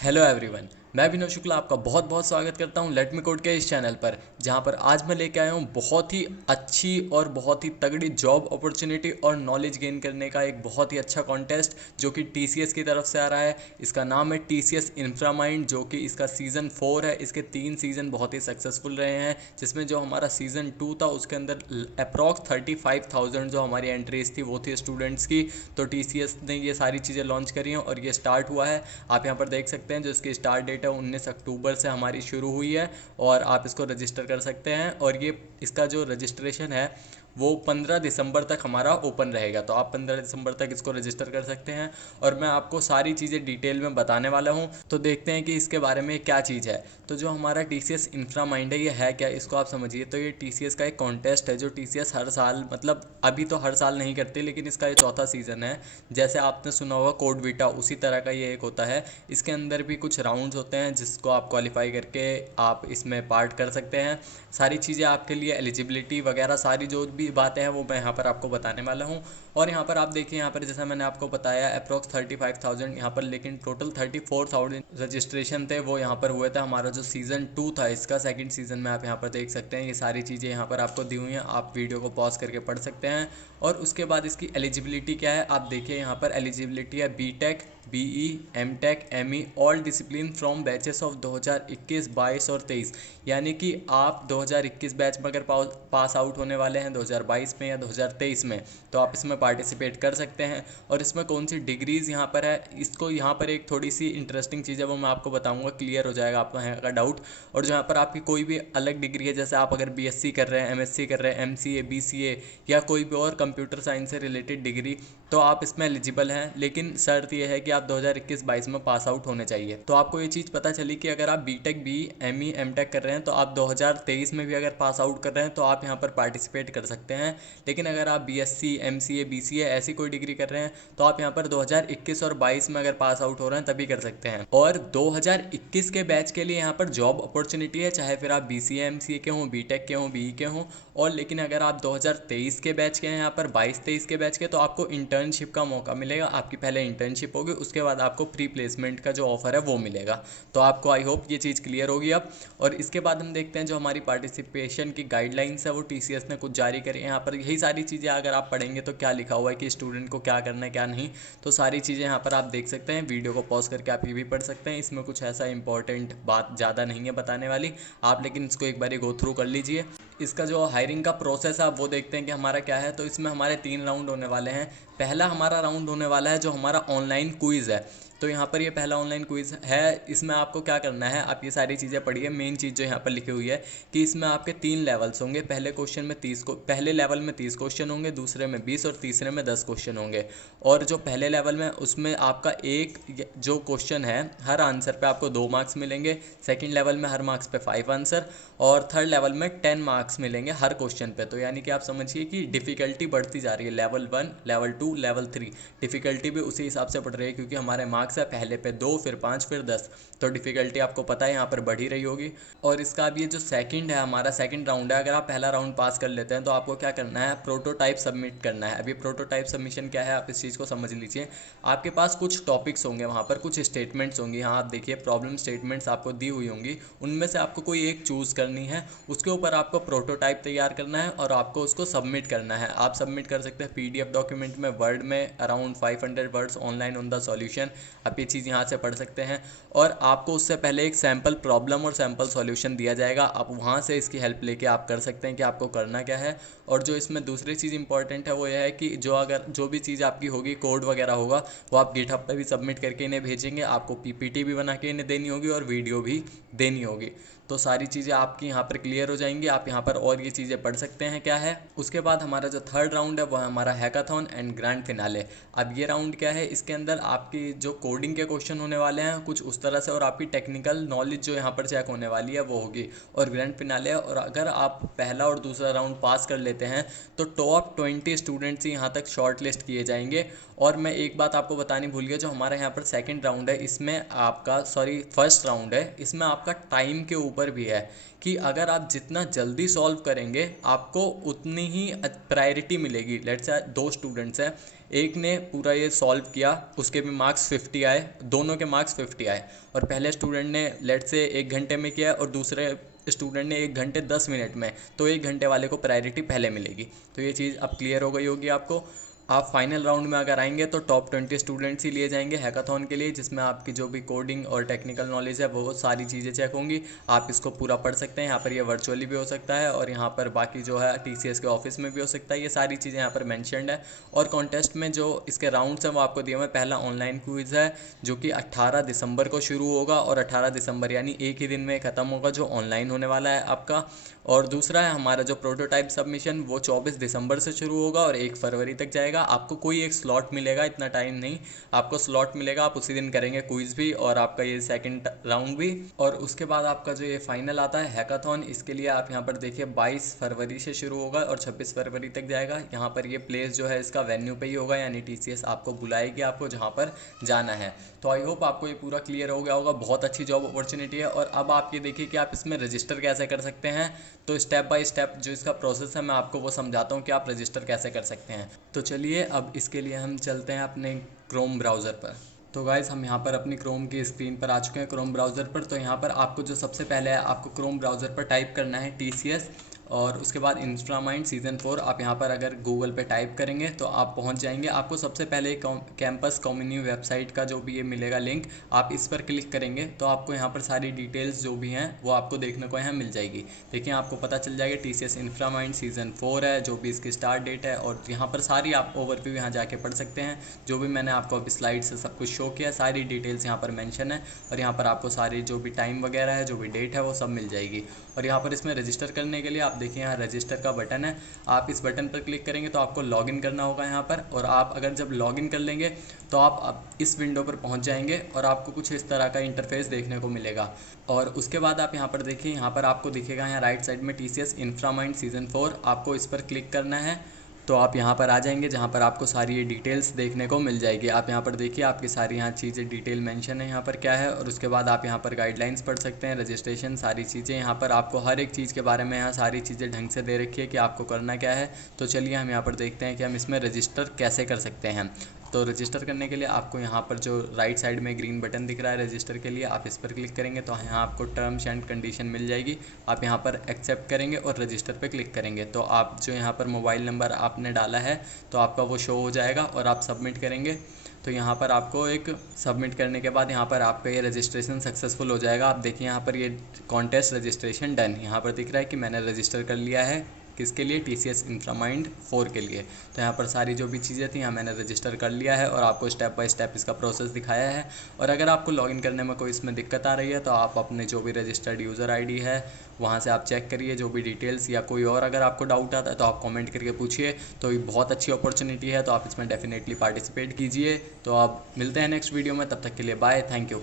Hello everyone, मैं विनोद शुक्ला आपका बहुत बहुत स्वागत करता हूं लेट मी कोड के इस चैनल पर, जहां पर आज मैं लेके आया हूं बहुत ही अच्छी और बहुत ही तगड़ी जॉब अपॉर्चुनिटी और नॉलेज गेन करने का एक बहुत ही अच्छा कॉन्टेस्ट जो कि टीसीएस की तरफ से आ रहा है। इसका नाम है टीसीएस इंफ्रामाइंड, जो कि इसका सीज़न 4 है। इसके 3 सीज़न बहुत ही सक्सेसफुल रहे हैं, जिसमें जो हमारा सीज़न 2 था उसके अंदर अप्रॉक्स 35,000 जो हमारी एंट्रीज थी वो थी स्टूडेंट्स की। तो टीसीएस ने ये सारी चीज़ें लॉन्च करी हैं और ये स्टार्ट हुआ है। आप यहाँ पर देख सकते हैं जो इसकी स्टार्ट डेट है 19 अक्टूबर से हमारी शुरू हुई है और आप इसको रजिस्टर कर सकते हैं। और ये इसका जो रजिस्ट्रेशन है वो 15 दिसंबर तक हमारा ओपन रहेगा, तो आप 15 दिसंबर तक इसको रजिस्टर कर सकते हैं। और मैं आपको सारी चीज़ें डिटेल में बताने वाला हूँ, तो देखते हैं कि इसके बारे में क्या चीज़ है। तो जो हमारा टीसीएस इंफ्रामाइंड है ये है क्या, इसको आप समझिए। तो ये टीसीएस का एक कॉन्टेस्ट है जो टीसीएस हर साल, मतलब अभी तो हर साल नहीं करती, लेकिन इसका ये चौथा सीज़न है। जैसे आपने सुना होगा कोड वीटा, उसी तरह का ये एक होता है। इसके अंदर भी कुछ राउंड्स होते हैं जिसको आप क्वालिफाई करके आप इसमें पार्ट कर सकते हैं। सारी चीज़ें आपके लिए एलिजिबिलिटी वगैरह सारी जो भी बातें हैं वो मैं यहाँ पर आपको बताने वाला हूँ। और यहाँ पर आप देखिए, यहाँ पर जैसा मैंने आपको बताया अप्रॉक्स 35,000 यहाँ पर, लेकिन टोटल 34,000 रजिस्ट्रेशन थे वो यहाँ पर हुए थे। हमारा जो सीज़न 2 था इसका सेकंड सीज़न में आप यहाँ पर देख सकते हैं। ये सारी चीज़ें यहाँ पर आपको दी हुई हैं, आप वीडियो को पॉज करके पढ़ सकते हैं। और उसके बाद इसकी एलिजिबिलिटी क्या है आप देखिए, यहाँ पर एलिजिबिलिटी है BTech, BE, MTech, ME all discipline from batches of 2021, 22 और 23। यानी कि आप 2021 बैच में अगर पास आउट होने वाले हैं 2022 में या 2023 में, तो आप इसमें पार्टिसिपेट कर सकते हैं। और इसमें कौन सी डिग्रीज़ यहाँ पर है, इसको यहाँ पर एक थोड़ी सी इंटरेस्टिंग चीज़ है वो मैं आपको बताऊँगा, क्लियर हो जाएगा आपका यहाँ का डाउट। और जो यहाँ पर आपकी कोई भी अलग डिग्री है, जैसे आप अगर बीएससी कर रहे हैं, एमएससी कर रहे हैं, एमसीए, बीसीए या कोई भी और कंप्यूटर साइंस से रिलेटेड डिग्री, तो आप इसमें एलिजिबल हैं। लेकिन शर्त यह है कि आप 2021-22 में पास आउट होने चाहिए। तो आपको ये चीज़ पता चली कि अगर आप बीटेक, बी, एमई, एमटेक कर रहे हैं तो आप 2023 में भी अगर पास आउट कर रहे हैं तो आप यहाँ पर पार्टिसिपेट कर सकते हैं। लेकिन अगर आप बीएससी, एमसीए, बीसीए ऐसी कोई डिग्री कर रहे हैं तो आप यहाँ पर 2021 और 22 में अगर पास आउट हो रहे हैं तभी कर सकते हैं। और 2021 के बैच के लिए यहाँ पर जॉब अपॉर्चुनिटी है, चाहे फिर आप बीसीए, एमसीए के हों, बीटेक के हों, बीई के हों। और लेकिन अगर आप 2023 के बैच के हैं, यहाँ पर 22-23 के बैच के, तो आपको इंटर्नशिप का मौका मिलेगा। आपकी पहले इंटर्नशिप होगी, उसके बाद आपको प्री प्लेसमेंट का जो ऑफर है वो मिलेगा। तो आपको आई होप ये चीज़ क्लियर होगी अब। और इसके बाद हम देखते हैं जो हमारी पार्टिसिपेशन की गाइडलाइंस है वो टीसीएस ने कुछ जारी करी है। यहाँ पर यही सारी चीज़ें अगर आप पढ़ेंगे तो क्या लिखा हुआ है कि स्टूडेंट को क्या करना है क्या नहीं, तो सारी चीज़ें यहाँ पर आप देख सकते हैं। वीडियो को पॉज करके आप ये भी पढ़ सकते हैं। इसमें कुछ ऐसा इंपॉर्टेंट बात ज़्यादा नहीं है बताने वाली आप, लेकिन इसको एक बार गो थ्रू कर लीजिए। इसका जो हायरिंग का प्रोसेस है वो देखते हैं कि हमारा क्या है। तो इसमें हमारे 3 राउंड होने वाले हैं। पहला हमारा राउंड होने वाला है जो हमारा ऑनलाइन क्विज़ है। तो यहाँ पर ये पहला ऑनलाइन क्विज़ है। इसमें आपको क्या करना है, आप ये सारी चीज़ें पढ़िए। मेन चीज़ जो यहाँ पर लिखी हुई है कि इसमें आपके 3 लेवल्स होंगे। पहले क्वेश्चन में 30 को पहले लेवल में 30 क्वेश्चन होंगे, दूसरे में 20 और तीसरे में 10 क्वेश्चन होंगे। और जो पहले लेवल में उसमें आपका एक जो क्वेश्चन है हर आंसर पे आपको 2 मार्क्स मिलेंगे। सेकंड लेवल में हर मार्क्स पे 5 आंसर और थर्ड लेवल में 10 मार्क्स मिलेंगे हर क्वेश्चन पे। तो यानी कि आप समझिए कि डिफ़िकल्टी बढ़ती जा रही है। लेवल 1, लेवल 2, लेवल 3 डिफ़िकल्टी भी उसी हिसाब से बढ़ रही है, क्योंकि हमारे मार्क्स है पहले पे 2, फिर 5, फिर 10। तो डिफ़िकल्टी आपको पता है यहाँ पर बढ़ ही रही होगी। और इसका अब ये जो सेकंड है, हमारा सेकंड राउंड है, अगर आप पहला राउंड पास कर लेते हैं तो आपको क्या करना है, प्रोटोटाइप सबमिट करना है। अभी प्रोटोटाइप सबमिशन क्या है आप इस चीज़ को समझ लीजिए। आपके पास कुछ टॉपिक्स होंगे, वहाँ पर कुछ स्टेटमेंट्स होंगी। यहाँ आप देखिए प्रॉब्लम स्टेटमेंट्स आपको दी हुई होंगी, उनमें से आपको कोई एक चूज़ करनी है। उसके ऊपर आपको प्रोटोटाइप तैयार करना है और आपको उसको सबमिट करना है। आप सबमिट कर सकते हैं पीडीएफ डॉक्यूमेंट में, वर्ड में, around 500 words online on the solution. आप ये चीज़ यहाँ से पढ़ सकते हैं। और आपको उससे पहले एक सैम्पल प्रॉब्लम और सैम्पल सॉल्यूशन दिया जाएगा। आप वहाँ से इसकी हेल्प लेके आप कर सकते हैं कि आपको करना क्या है। और जो इसमें दूसरी चीज़ इंपॉर्टेंट है वो यह है कि जो भी चीज़ आपकी होगी, कोड वगैरह होगा, वो आप गिटहब पे भी सबमिट करके इन्हें भेजेंगे। आपको पीपीटी भी बना के इन्हें देनी होगी और वीडियो भी देनी होगी। तो सारी चीज़ें आपकी यहाँ पर क्लियर हो जाएंगी। आप यहाँ पर और ये चीज़ें पढ़ सकते हैं क्या है। उसके बाद हमारा जो थर्ड राउंड है वो है हमारा हैकाथॉन एंड ग्रैंड फिनाले। अब ये राउंड क्या है, इसके अंदर आपकी जो कोडिंग के क्वेश्चन होने वाले हैं कुछ उस तरह से, और आपकी टेक्निकल नॉलेज जो यहाँ पर चेक होने वाली है वो होगी। और ग्रैंड फिनाले है। और अगर आप पहला और दूसरा राउंड पास कर लेते हैं तो टॉप 20 स्टूडेंट्स ही यहाँ तक शॉर्ट लिस्ट किए जाएंगे। और मैं एक बात आपको बतानी भूल गया, जो हमारा यहाँ पर सेकंड राउंड है इसमें आपका फर्स्ट राउंड है, इसमें आपका टाइम के ऊपर ऊपर भी है कि अगर आप जितना जल्दी सॉल्व करेंगे आपको उतनी ही प्रायोरिटी मिलेगी। लेट्स से 2 स्टूडेंट्स हैं, एक ने पूरा ये सॉल्व किया, उसके भी मार्क्स 50 आए, दोनों के मार्क्स 50 आए, और पहले स्टूडेंट ने लेट्स से 1 घंटे में किया और दूसरे स्टूडेंट ने 1 घंटे 10 मिनट में, तो 1 घंटे वाले को प्रायोरिटी पहले मिलेगी। तो ये चीज़ अब क्लियर हो गई होगी आपको। आप फाइनल राउंड में अगर आएंगे तो टॉप 20 स्टूडेंट्स ही लिए जाएंगे हैकाथॉन के लिए, जिसमें आपकी जो भी कोडिंग और टेक्निकल नॉलेज है वो सारी चीज़ें चेक होंगी। आप इसको पूरा पढ़ सकते हैं, यहाँ पर ये वर्चुअली भी हो सकता है और यहाँ पर बाकी जो है TCS के ऑफिस में भी हो सकता है। ये सारी चीज़ें यहाँ पर मैंशनड है। और कॉन्टेस्ट में जो इसके राउंड्स हैं वो आपको दिए हुए हैं। पहला ऑनलाइन क्विज़ है जो कि 18 दिसंबर को शुरू होगा और 18 दिसंबर यानी एक ही दिन में ख़त्म होगा, जो ऑनलाइन होने वाला है आपका। और दूसरा है हमारा जो प्रोटोटाइप सबमिशन, वो 24 दिसंबर से शुरू होगा और 1 फरवरी तक जाएगा। आपको कोई एक स्लॉट मिलेगा, इतना टाइम नहीं, आपको स्लॉट मिलेगा, आप उसी दिन करेंगे क्विज़ भी और आपका ये सेकंड राउंड भी। और उसके बाद आपका जो ये फाइनल आता है हैकाथॉन, इसके लिए आप यहाँ पर देखिए 22 फरवरी से शुरू होगा और 26 फरवरी तक जाएगा। यहाँ पर ये प्लेस जो है इसका वेन्यू पे ही होगा, यानी TCS आपको बुलाएगी आपको जहाँ पर जाना है। तो आई होप आपको ये पूरा क्लियर हो गया होगा। बहुत अच्छी जॉब अपॉर्चुनिटी है। और अब आप ये देखिए कि आप इसमें रजिस्टर कैसे कर सकते हैं। तो स्टेप बाय स्टेप जो इसका प्रोसेस है मैं आपको वो समझाता हूँ कि आप रजिस्टर कैसे कर सकते हैं। तो चलिए अब इसके लिए हम चलते हैं अपने क्रोम ब्राउज़र पर। तो गाइस हम यहाँ पर अपनी क्रोम की स्क्रीन पर आ चुके हैं, क्रोम ब्राउज़र पर। तो यहाँ पर आपको जो सबसे पहले है, आपको क्रोम ब्राउज़र पर टाइप करना है TCS और उसके बाद इंफ्रामाइंड सीज़न 4। आप यहाँ पर अगर गूगल पे टाइप करेंगे तो आप पहुँच जाएंगे। आपको सबसे पहले कैंपस कम्युनिटी वेबसाइट का जो भी ये मिलेगा लिंक, आप इस पर क्लिक करेंगे तो आपको यहाँ पर सारी डिटेल्स जो भी हैं वो आपको देखने को यहाँ मिल जाएगी। देखिए आपको पता चल जाएगा TCS इंफ्रामाइंड सीज़न 4 है, जो भी इसकी स्टार्ट डेट है, और यहाँ पर सारी आप ओवरव्यू यहाँ जाके पढ़ सकते हैं। जो भी मैंने आपको अभी स्लाइड से सब कुछ शो किया, सारी डिटेल्स यहाँ पर मेंशन है और यहाँ पर आपको सारी जो भी टाइम वगैरह है, जो भी डेट है, वो सब मिल जाएगी। और यहाँ पर इसमें रजिस्टर करने के लिए आप देखिए यहाँ रजिस्टर का बटन है, आप इस बटन पर क्लिक करेंगे तो आपको लॉगिन करना होगा यहाँ पर। और आप अगर जब लॉगिन कर लेंगे तो आप इस विंडो पर पहुँच जाएंगे और आपको कुछ इस तरह का इंटरफेस देखने को मिलेगा। और उसके बाद आप यहाँ पर देखिए, यहाँ पर आपको दिखेगा यहाँ राइट साइड में TCS इंफ्रामाइंड सीज़न 4, आपको इस पर क्लिक करना है। तो आप यहाँ पर आ जाएंगे जहाँ पर आपको सारी ये डिटेल्स देखने को मिल जाएगी। आप यहाँ पर देखिए आपकी सारी यहाँ चीज़ें डिटेल मेंशन है यहाँ पर क्या है। और उसके बाद आप यहाँ पर गाइडलाइंस पढ़ सकते हैं, रजिस्ट्रेशन, सारी चीज़ें यहाँ पर आपको हर एक चीज़ के बारे में यहाँ सारी चीज़ें ढंग से दे रखी है कि आपको करना क्या है। तो चलिए हम यहाँ पर देखते हैं कि हम इसमें रजिस्टर कैसे कर सकते हैं। तो रजिस्टर करने के लिए आपको यहाँ पर जो राइट साइड में ग्रीन बटन दिख रहा है रजिस्टर के लिए, आप इस पर क्लिक करेंगे तो यहाँ आपको टर्म्स एंड कंडीशन मिल जाएगी। आप यहाँ पर एक्सेप्ट करेंगे और रजिस्टर पे क्लिक करेंगे तो आप जो यहाँ पर मोबाइल नंबर आपने डाला है तो आपका वो शो हो जाएगा और आप सबमिट करेंगे। तो यहाँ पर आपको एक सबमिट करने के बाद यहाँ पर आपका ये रजिस्ट्रेशन सक्सेसफुल हो जाएगा। आप देखिए यहाँ पर ये कॉन्टेस्ट रजिस्ट्रेशन डन, यहाँ पर दिख रहा है कि मैंने रजिस्टर कर लिया है। किसके लिए? TCS इंफ्रामाइंड 4 के लिए। तो यहाँ पर सारी जो भी चीज़ें थी यहाँ मैंने रजिस्टर कर लिया है और आपको स्टेप बाय स्टेप इसका प्रोसेस दिखाया है। और अगर आपको लॉगिन करने में कोई इसमें दिक्कत आ रही है तो आप अपने जो भी रजिस्टर्ड यूज़र ID है वहाँ से आप चेक करिए जो भी डिटेल्स, या कोई और अगर आपको डाउट आता है तो आप कमेंट करके पूछिए। तो ये बहुत अच्छी अपॉर्चुनिटी है, तो आप इसमें डेफिनेटली पार्टिसिपेट कीजिए। तो आप मिलते हैं नेक्स्ट वीडियो में, तब तक के लिए बाय, थैंक यू।